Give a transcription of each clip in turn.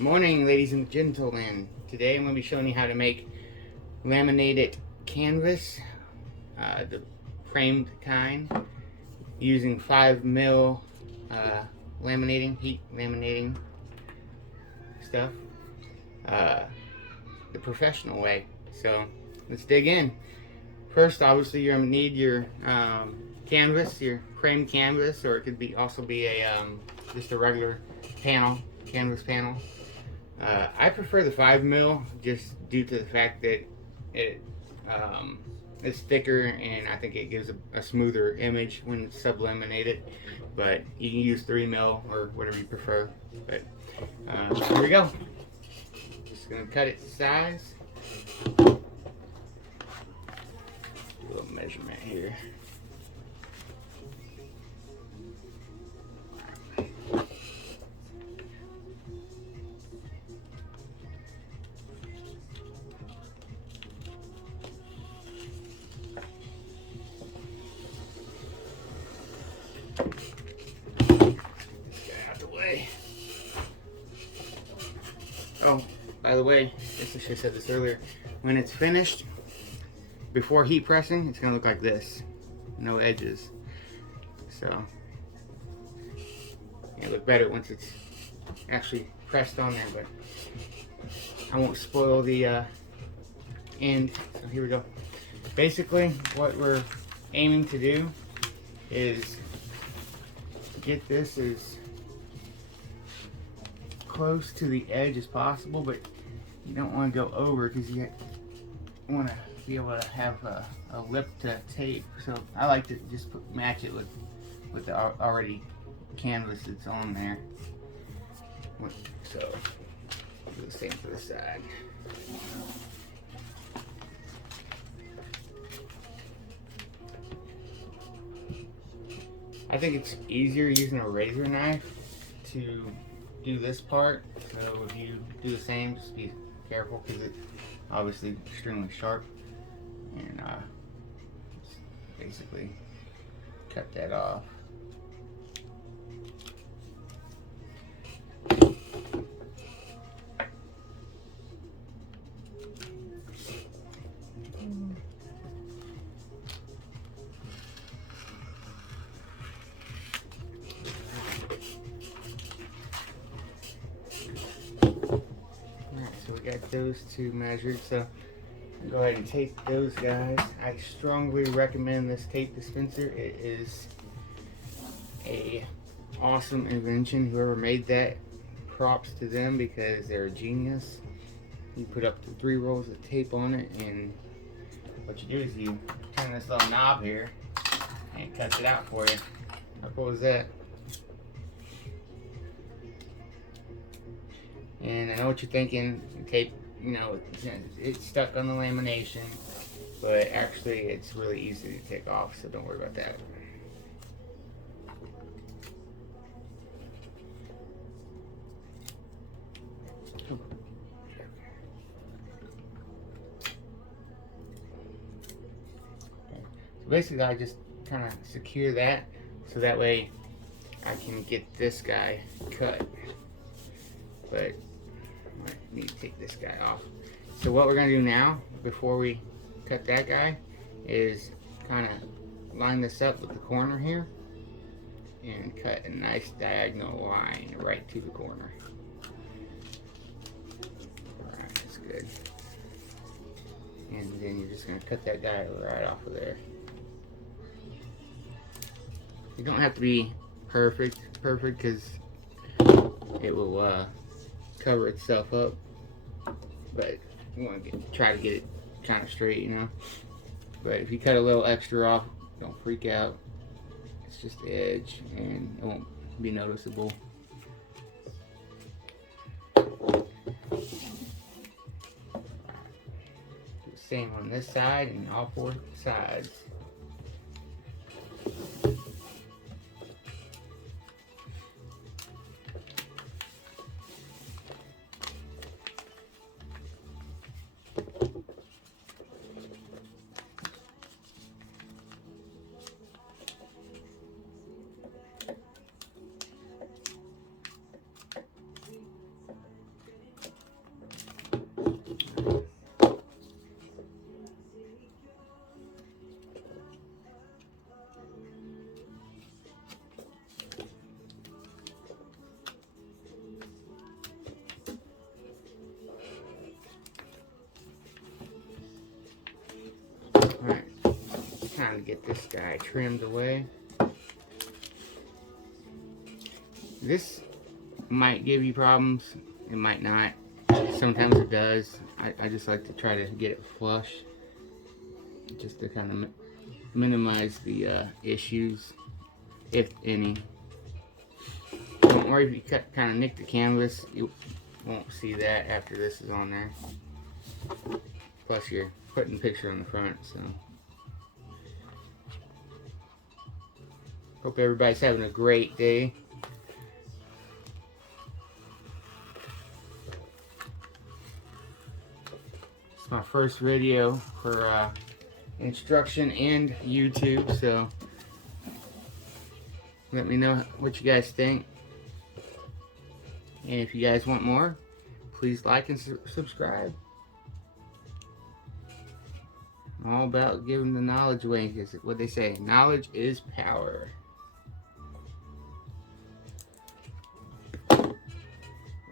Good morning, ladies and gentlemen. Today I'm going to be showing you how to make laminated canvas, the framed kind, using 5mm heat laminating stuff, the professional way. So let's dig in. First, obviously, you're going to need your canvas, your framed canvas, or it could be also be a just a regular canvas panel. I prefer the 5mm just due to the fact that it's thicker, and I think it gives a smoother image when it's sublimated. But you can use 3mm or whatever you prefer. But here we go. Just gonna cut it to size. A little measurement here. Oh, by the way, I should have said this earlier. When it's finished, before heat pressing, it's going to look like this. No edges. So, it'll look better once it's actually pressed on there, but I won't spoil the end. So here we go. Basically, what we're aiming to do is get this as close to the edge as possible, but you don't want to go over because you want to be able to have a lip to tape. So I like to just match it with the already canvas that's on there. So do the same for the side. I think it's easier using a razor knife to do this part. So if you do the same, just be careful because it's obviously extremely sharp. And basically cut that off. So we got those two measured, so go ahead and tape those guys. I strongly recommend this tape dispenser. It is a awesome invention. Whoever made that, props to them because they're a genius. You put up to 3 rolls of tape on it, and what you do is you turn this little knob here and it cuts it out for you. How cool is that? And I know what you're thinking, tape, you know, it's stuck on the lamination, but actually it's really easy to take off, so don't worry about that. So basically I just kind of secure that, so that way I can get this guy cut. But I need to take this guy off. So what we're going to do now, before we cut that guy, is kind of line this up with the corner here and cut a nice diagonal line right to the corner. Alright, that's good. And then you're just going to cut that guy right off of there. You don't have to be perfect because it will cover itself up, but you want to try to get it kind of straight, you know. But if you cut a little extra off, don't freak out. It's just the edge, and it won't be noticeable. Do the same on this side and all 4 sides. time to get this guy trimmed away. This might give you problems, it might not. Sometimes it does. I just like to try to get it flush, just to kind of minimize the issues, if any. Don't worry if you kind of nick the canvas, you won't see that after this is on there. Plus you're putting the picture in the front, so. Hope everybody's having a great day. It's my first video for instruction and YouTube, so let me know what you guys think. And if you guys want more, please like and subscribe. I'm all about giving the knowledge away, because what they say, knowledge is power.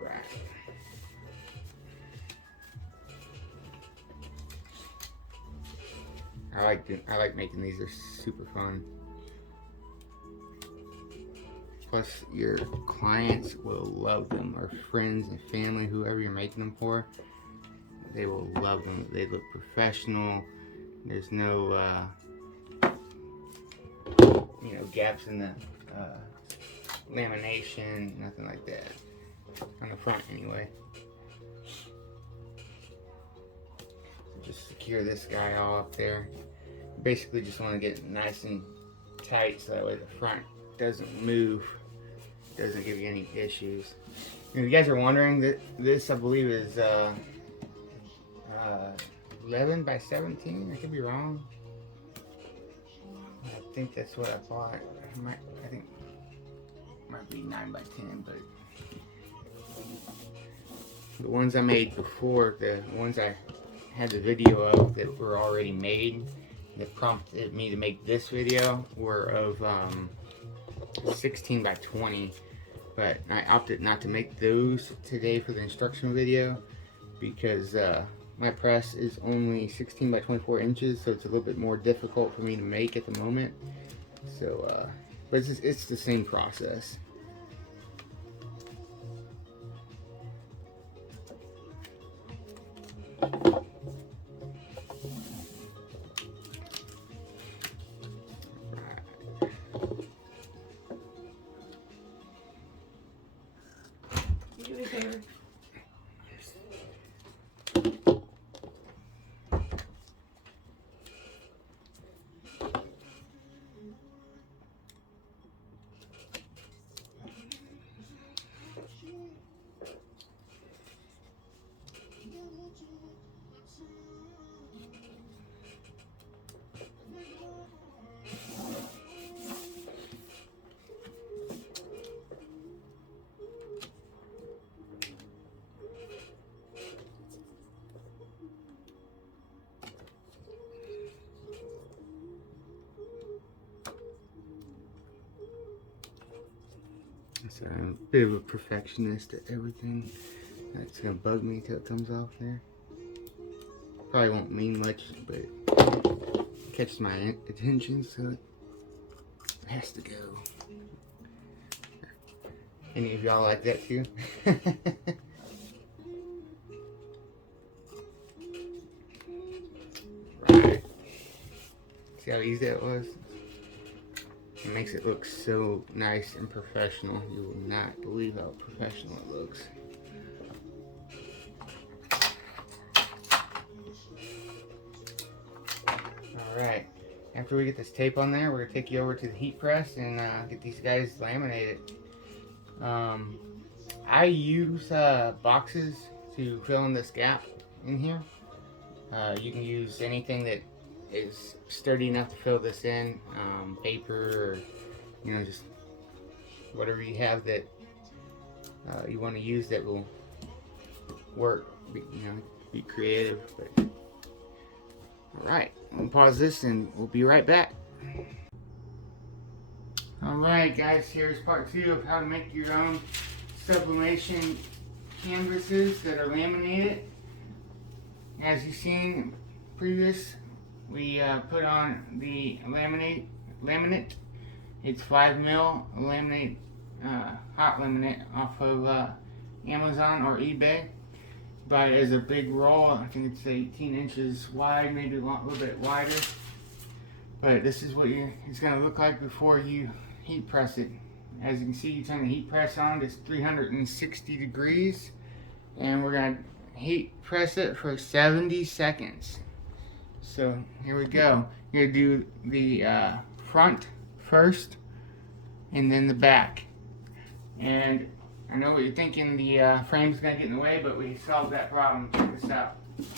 Right. I like making these. They're super fun. Plus, your clients will love them, or friends and family, whoever you're making them for, they will love them. They look professional. There's no, you know, gaps in the lamination, nothing like that. On the front, anyway. So just secure this guy all up there. Basically, just want to get it nice and tight, so that way the front doesn't move, doesn't give you any issues. And if you guys are wondering, that this I believe is 11 by 17. I could be wrong. I think that's what I bought. I think it might be 9 by 10, but the ones I made before, the ones I had the video of that were already made, that prompted me to make this video, were of 16 by 20, but I opted not to make those today for the instruction video, because my press is only 16 by 24 inches, so it's a little bit more difficult for me to make at the moment. So, but it's the same process. Do me a favor. So I'm a bit of a perfectionist at everything. That's gonna bug me till it comes off there. Probably won't mean much, but it catches my attention, so it has to go. Any of y'all like that too? Right. See how easy that was? It makes it look so nice and professional. You will not believe how professional it looks. Alright, after we get this tape on there, we're going to take you over to the heat press and get these guys laminated. I use boxes to fill in this gap in here. You can use anything that is sturdy enough to fill this in, paper, or you know, just whatever you have that you want to use that will work. You know, be creative. But all right, I'll pause this and we'll be right back. All right, guys, here's part 2 of how to make your own sublimation canvases that are laminated. As you've seen in previous we put on the laminate. It's 5mm laminate, hot laminate off of Amazon or eBay. Buy it as a big roll. I think it's 18 inches wide, maybe a little bit wider. But this is what it's going to look like before you heat press it. As you can see, you turn the heat press on. It's 360 degrees, and we're going to heat press it for 70 seconds. So here we go. You're going to do the front first, and then the back. And I know what you're thinking, the frame's going to get in the way, but we solved that problem. Check this out. It's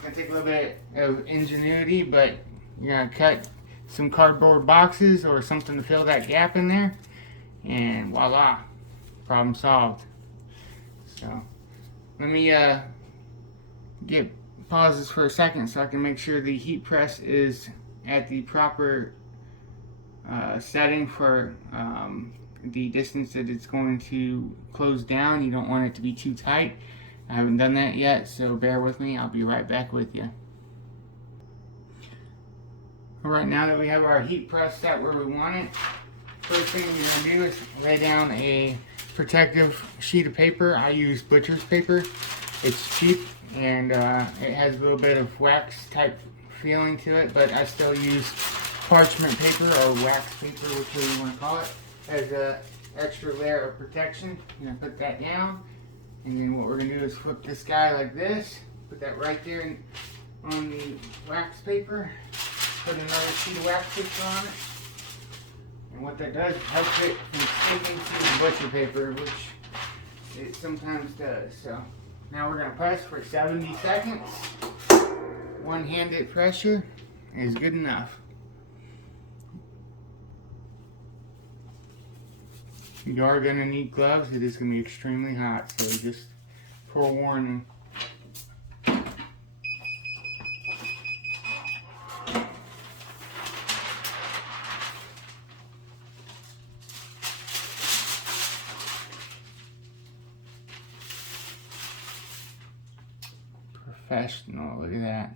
going to take a little bit of ingenuity, but you're going to cut some cardboard boxes or something to fill that gap in there, and voila, problem solved. So let me get pauses for a second so I can make sure the heat press is at the proper setting for the distance that it's going to close down. You don't want it to be too tight. I haven't done that yet, so bear with me. I'll be right back with you. Alright, now that we have our heat press set where we want it, first thing we're going to do is lay down a protective sheet of paper. I use butcher's paper. It's cheap, and it has a little bit of wax type feeling to it, but I still use parchment paper or wax paper, whichever you want to call it, as an extra layer of protection. I'm going to put that down, and then what we're going to do is flip this guy like this, put that right there on the wax paper, put another sheet of wax paper on it, and what that does is helps it from sticking to the butcher paper, which it sometimes does. So now we're going to press for 70 seconds. One-handed pressure is good enough. You are going to need gloves. It is going to be extremely hot, so just forewarning. Professional, look at that.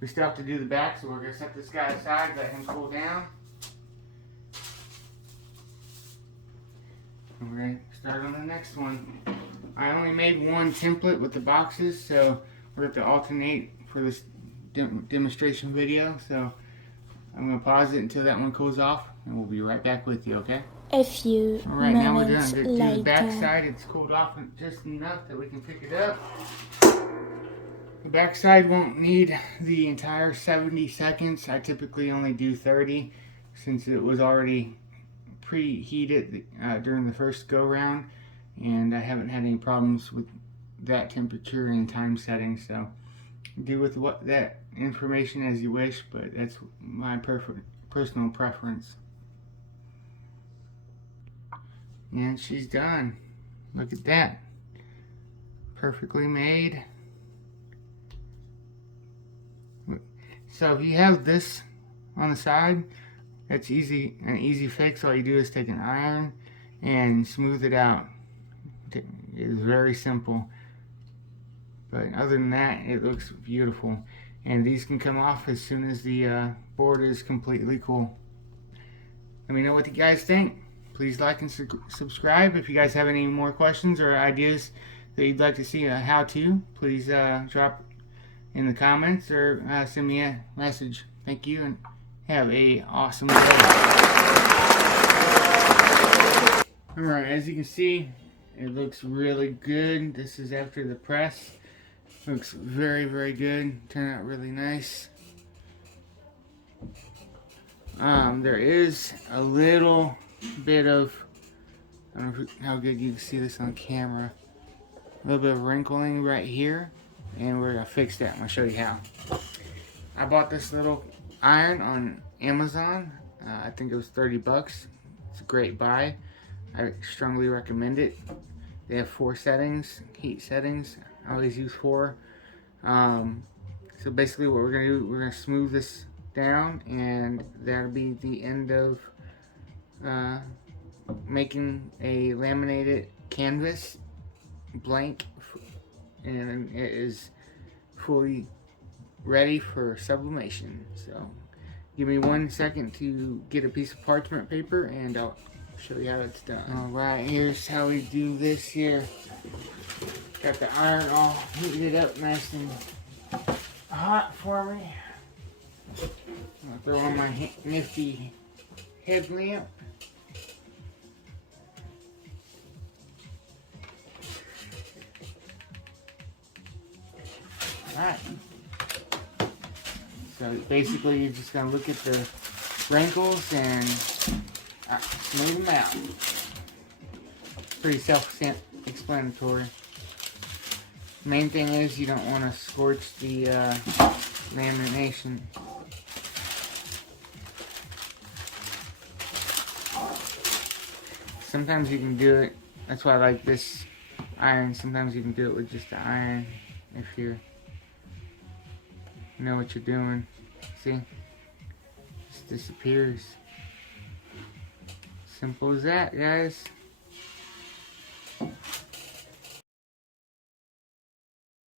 We still have to do the back, so we're going to set this guy aside, let him cool down. And we're going to start on the next one. I only made one template with the boxes, so we're going to alternate for this demonstration video. So I'm going to pause it until that one cools off, and we'll be right back with you, okay? A few Alright, now we're moments going to do the later. back side. It's cooled off just enough that we can pick it up. The back side won't need the entire 70 seconds. I typically only do 30 since it was already preheated during the first go round, and I haven't had any problems with that temperature and time setting. So do with that information as you wish, but that's my personal preference. And she's done. Look at that. Perfectly made. So if you have this on the side, that's easy, an easy fix. All you do is take an iron and smooth it out. It is very simple. But other than that, it looks beautiful. And these can come off as soon as the board is completely cool. Let me know what you guys think. Please like and subscribe. If you guys have any more questions or ideas that you'd like to see a how-to, please drop in the comments or send me a message. Thank you, and have a awesome day. Alright, as you can see, it looks really good. This is after the press. Looks very, very good. Turned out really nice. There is a little bit of, I don't know how good you can see this on camera, a little bit of wrinkling right here, and we're going to fix that. I'm going to show you how. I bought this little iron on Amazon. I think it was 30 bucks. It's a great buy. I strongly recommend it. They have 4 settings, heat settings. I always use 4. So basically what we're going to do, we're going to smooth this down, and that'll be the end of making a laminated canvas, blank, and it is fully ready for sublimation. So give me 1 second to get a piece of parchment paper and I'll show you how it's done. Alright, here's how we do this here. Got the iron all heated up nice and hot for me. I'll throw on my nifty headlamp. Alright. So basically you're just going to look at the wrinkles and smooth them out. Pretty self-explanatory. Main thing is you don't want to scorch the lamination. Sometimes you can do it, that's why I like this iron, sometimes you can do it with just the iron if you know what you're doing. See? It just disappears. Simple as that, guys.